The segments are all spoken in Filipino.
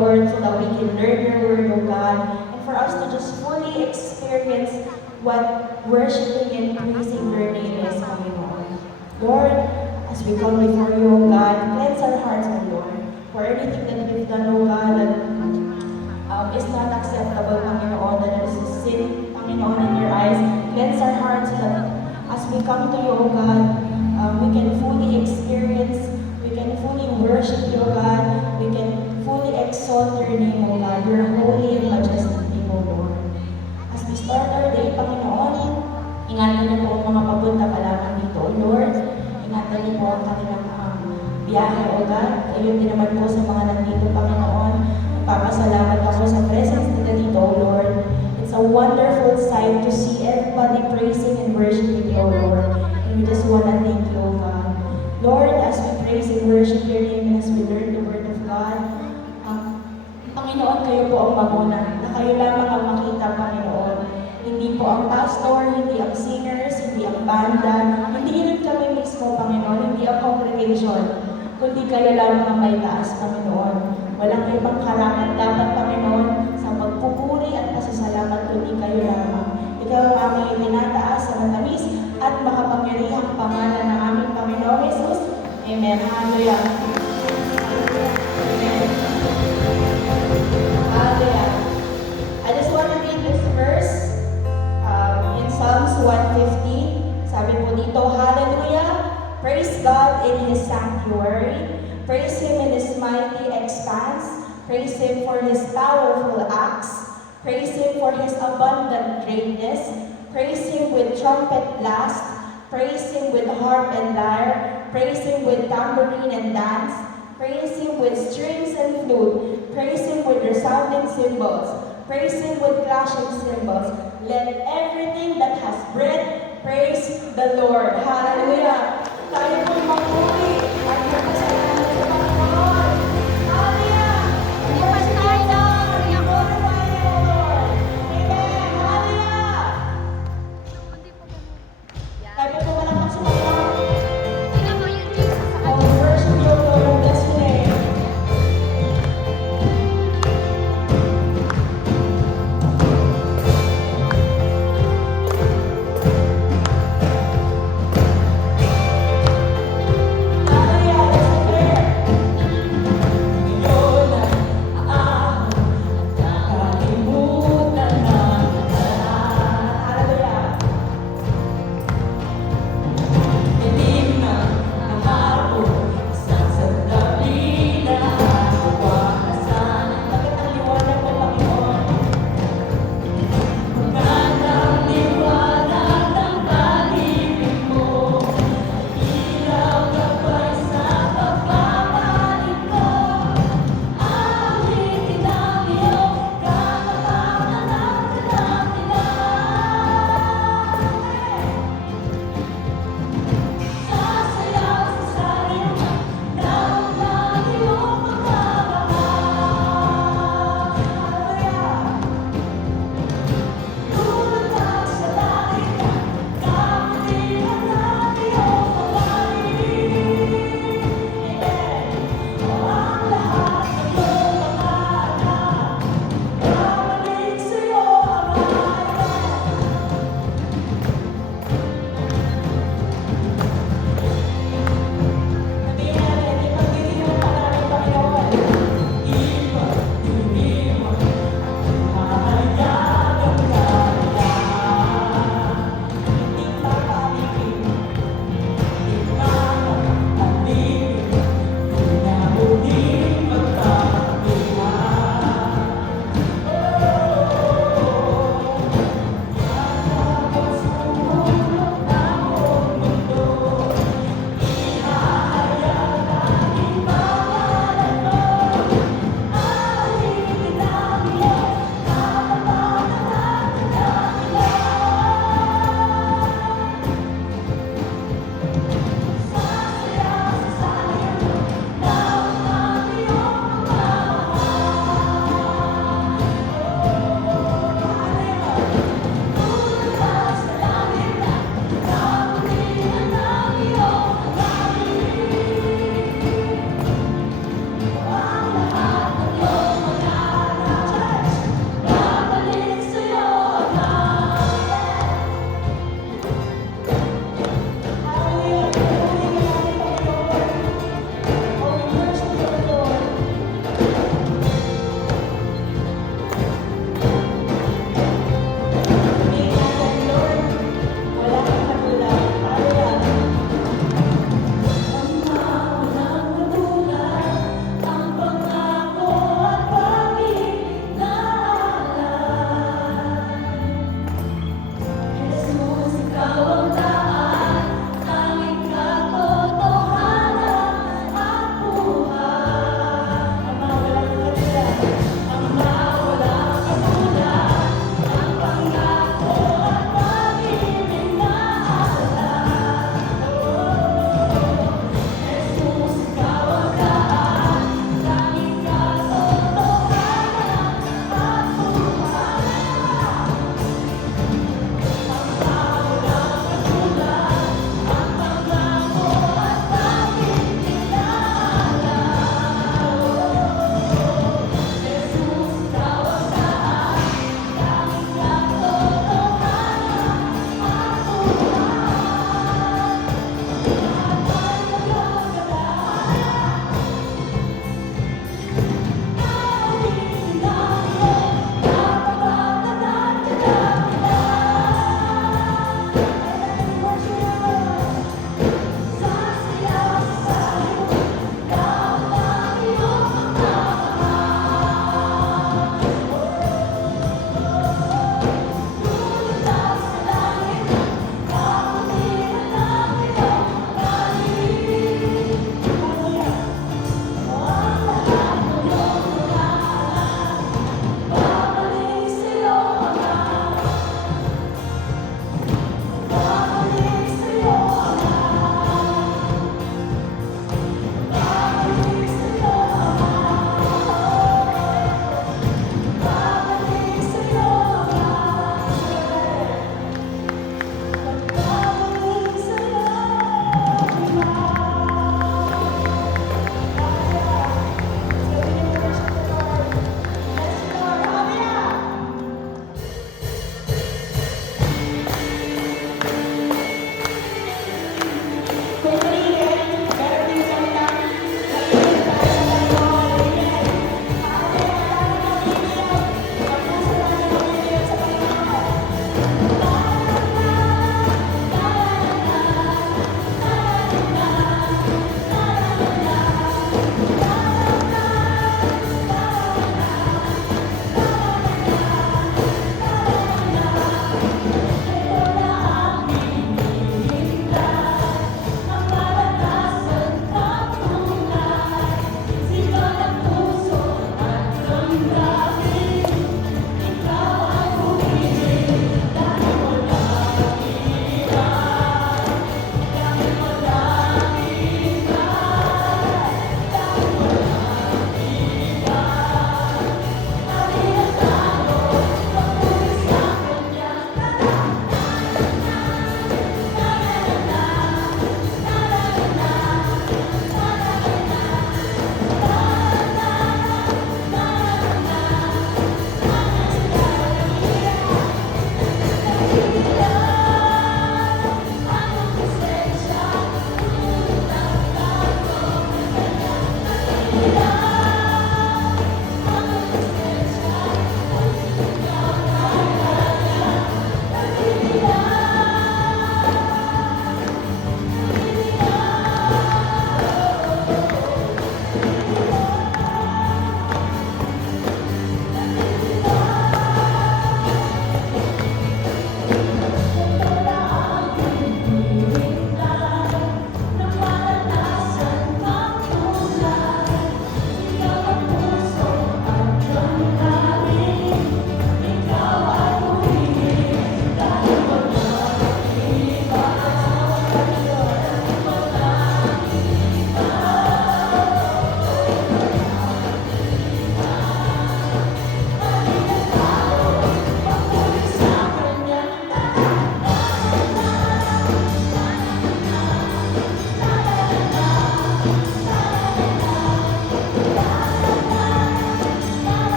Lord, so that we can learn your word, O God, and for us to just fully experience what worshiping and praising your name is, Panginoon. Lord, as we come before you, O God, cleanse our hearts, O Lord, for anything that we've done, O God, that is not acceptable, Panginoon, that is a sin, Panginoon, in your eyes. Cleanse our hearts that as we come to you, O God, we can fully experience, we can fully worship you, O God, we can fully exalt your name, O God, your holy and majestic name, O Lord. As we start our day, Panginoon, ingatan niyo po ang mga papunta pa lamang dito, O Lord. Ingatan niyo po ang kanilang biyahe, O God. Ayun din naman po sa mga nandito, Panginoon. Nagpapasalamat ako sa presence nila dito, O Lord. It's a wonderful sight to see everybody praising and worshiping you, O Lord. And we just want to thank you, O God. Lord, as we praise and worship your name and as we learn the word of God, Panginoon, kayo po ang mamuna, na kayo lamang ang makita, Panginoon. Hindi po ang pastor, hindi ang singers, hindi ang banda, hindi rin kami mismo, Panginoon, hindi ang congregation, kundi kayo lamang ang may taas, Panginoon. Walang ibang karapat dapat, Panginoon, sa pagpupuri at pasasalamat, kundi kayo lamang. Ikaw ang aming itinataas sa matamis at makapangyarihang pangalan ng aming Panginoon Jesus. Amen. Hallelujah. I just want to read this verse in Psalms 150. Sabi po dito, Hallelujah! Praise God in His sanctuary. Praise Him in His mighty expanse. Praise Him for His powerful acts. Praise Him for His abundant greatness. Praise Him with trumpet blast. Praise Him with harp and lyre. Praise Him with tambourine and dance. Praise Him with strings and flute. Praise Him with resounding cymbals. Praise Him with clashing cymbals. Let everything that has breath praise the Lord. Hallelujah! Tayo po'y magpuri at magpasalamat sa Panginoon. Hallelujah! Worship you, Lord. We glorify you, Lord. Amen. Hallelujah! Tayo po malakas sa Panginoon. Worship you, Lord. Bless your name. Hallelujah. Let's declare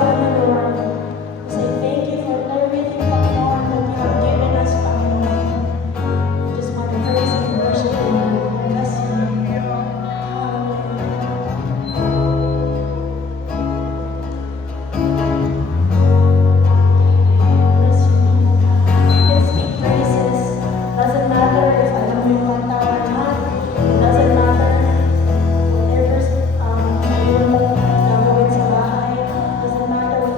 love you, Lord. We say thank you for everything, Panginoon, that you have given us, Panginoon. We just want to praise and worship you, Lord. Bless you. Bless you. You can speak praises. Doesn't matter if alam mo yung kanta or not. It doesn't matter whatever mayroon mong gagawin sa bahay. Doesn't matter what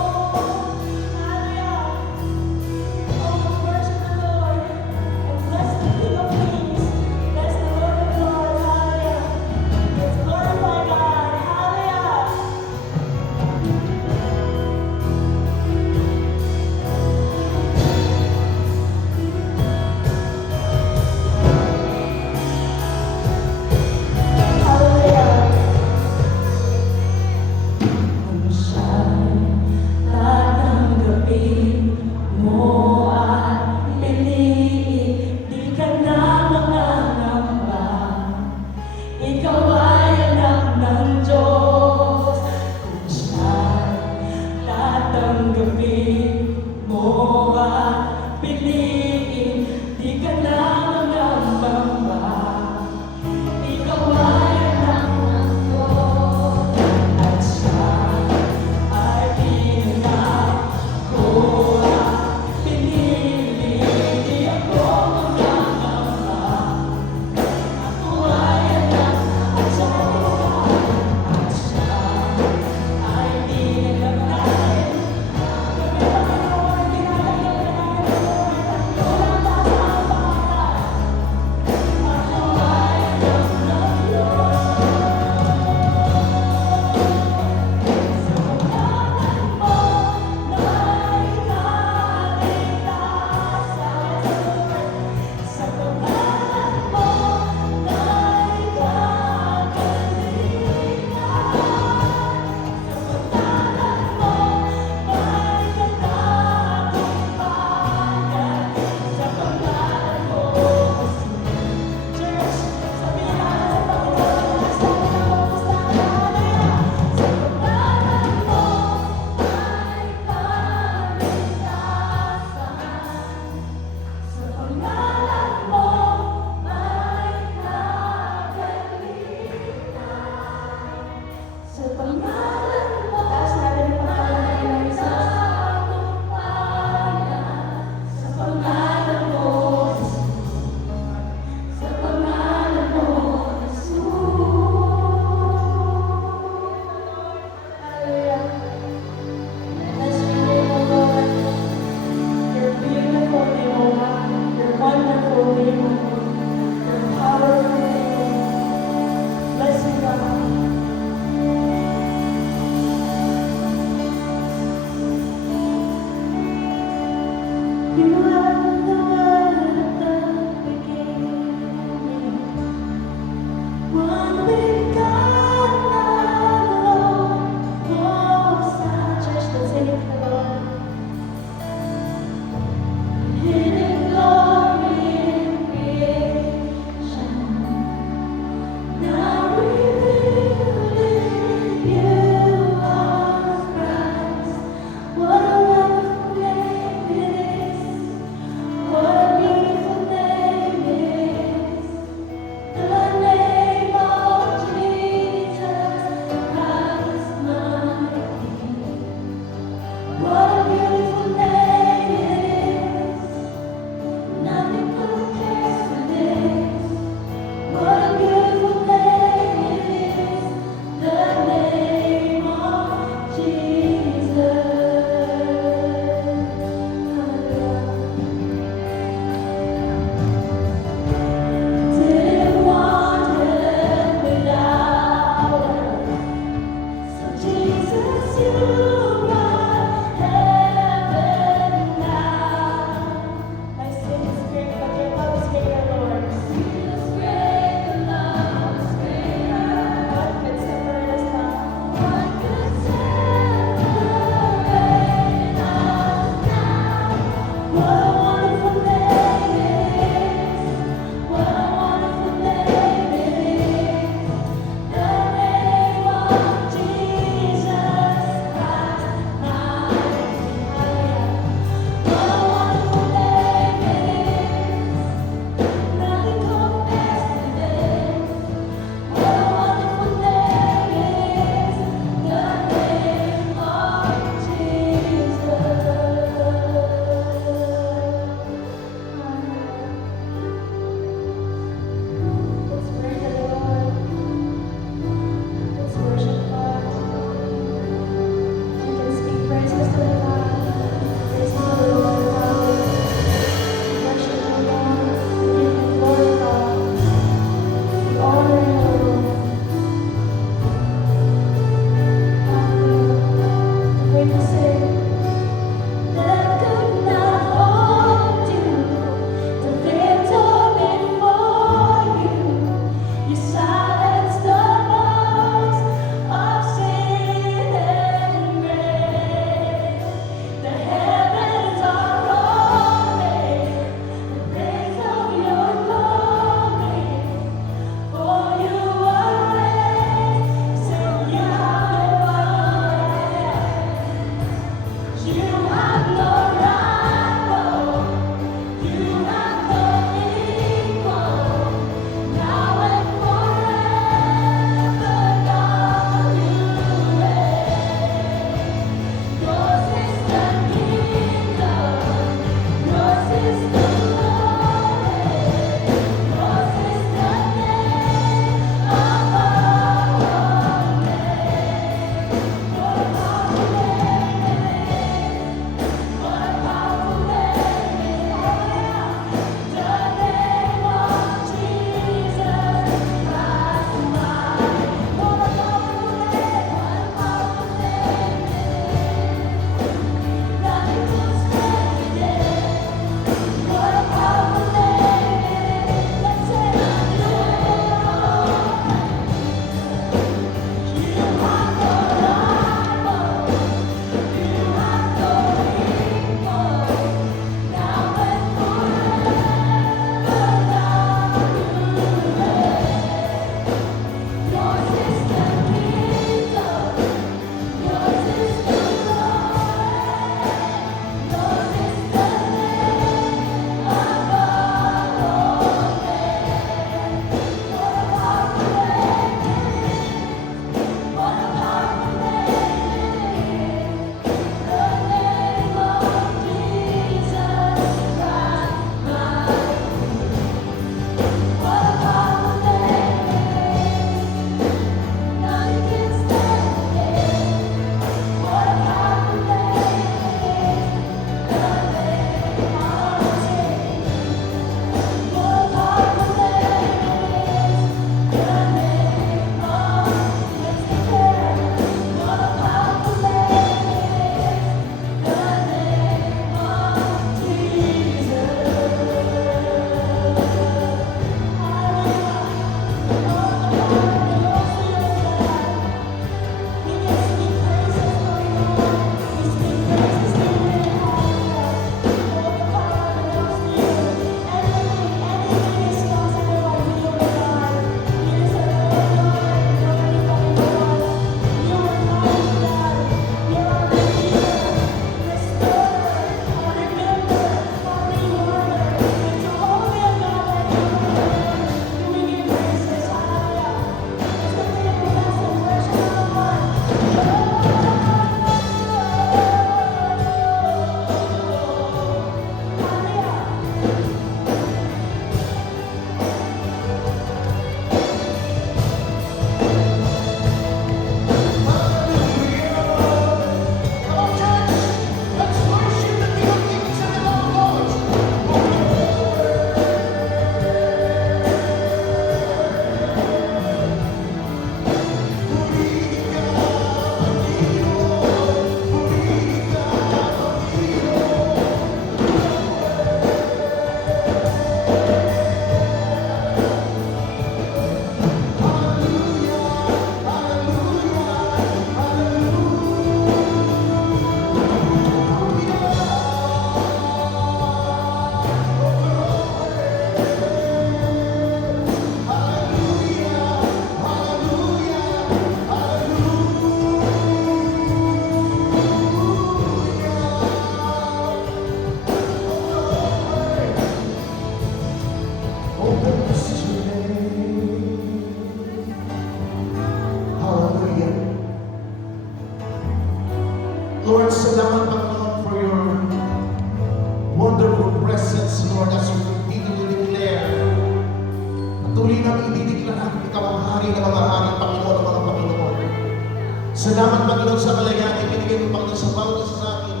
Salamat, Panginoon, sa kalayaan ibinigay mo, Panginoon, sa bawat isa sa akin.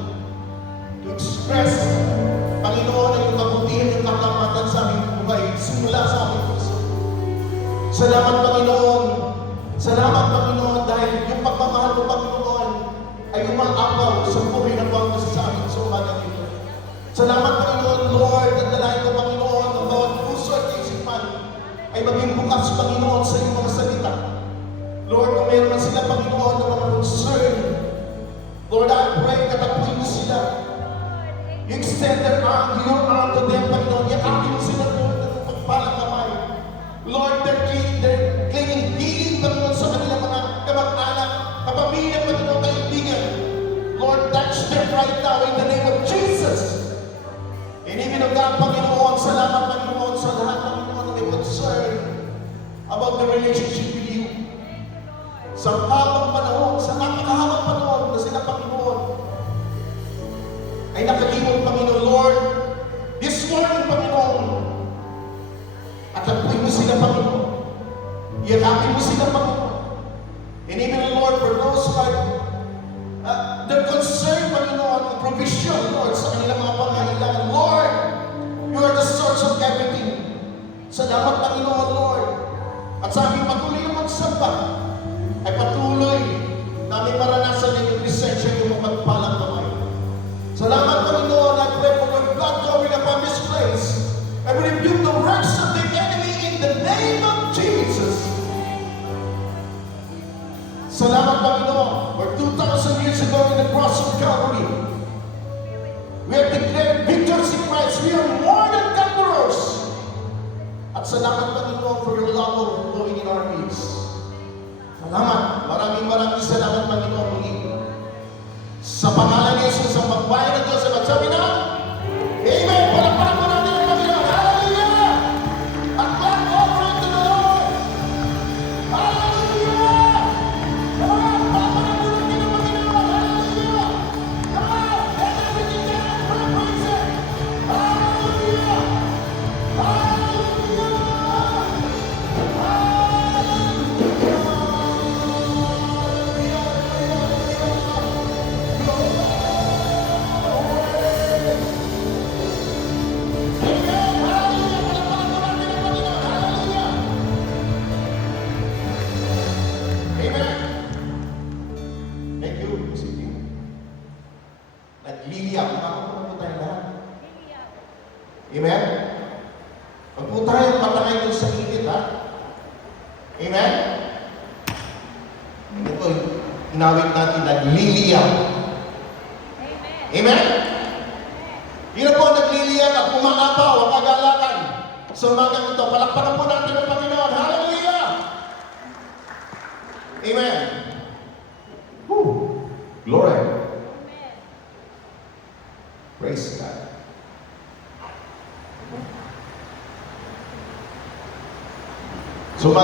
To express, Panginoon, ang iyong kabutihan, yung katapatan sa aming buhay, simula sa aming puso. Salamat, Panginoon. Salamat, Panginoon, dahil yung pagmamahal mo, Panginoon, ay umaapaw sa buhay ng bawat isa sa amin sa umaga nito. Salamat, Panginoon, Lord, at dalahin ko, Panginoon, ang bawat puso at isipan ay maging bukas, Panginoon, sa iyong mga salita. Lord, kung meron man sila, Panginoon, na mga concern, Lord, I pray, katapuin mo sila. You extend your arm to them, Panginoon. Yakapin mo sila, Lord, na pagpalang kamay. Lord, they're claiming healing, Panginoon, sa kanilang mga kamag-anak, kapamilya, Panginoon, kaibigan. Lord, touch them right now in the name of Jesus. And even of God, Panginoon, salamat, Panginoon, sa lahat, Panginoon, na may concern about the relationship with you. Sa habang panahon, sa napakahabang panahon na sila, Panginoon, ay nakalimot, Panginoon, Lord, this morning, Panginoon, at apuin mo sila, Panginoon. Yakapin mo sila, Panginoon. And even, Lord, for those who are they're concerned, Panginoon, provision, Lord, sa kanilang mga pangangailangan. Lord, you are the source of everything. Salamat, Panginoon, Lord. At sa aming patuloy na magsamba, ay patuloy namin maranasan ang iyong presensya, yung magpalang kamay. Salamat, Panginoon. I pray for your blood going upon this place. I will rebuke the works of the enemy in the name of Jesus. Salamat, Panginoon. For 2,000 years ago in the cross of Calvary, we have declared victory in Christ. We are more than conquerors. At salamat, Panginoon, for your love flowing in our midst. Salamat. Maraming salamat, Panginoon, muli. Sa pangalan ni Jesus, ang magbayan ng Diyos ay magsabi na, Amen! Palakpakan mo natin ang Panginoon. Hallelujah! At clap offering to the Lord. Hallelujah! Come on! Papakan mo natin ang Panginoon. Hallelujah! Come on! Let everything that has breath praise Him. Hallelujah! Hallelujah! Nagliliyak. Makakapag po tayo lahat. Amen? Huwag po tayo patangay doon sa init, ha? Amen? Ito, inawit natin, nagliliyak. Amen? Yun po, nagliliyak at umaapaw ang kagalakan sa umagang ito. Palakpakan po natin ang Panginoon. Hallelujah! Amen? Woo! Glory! Praise God. So,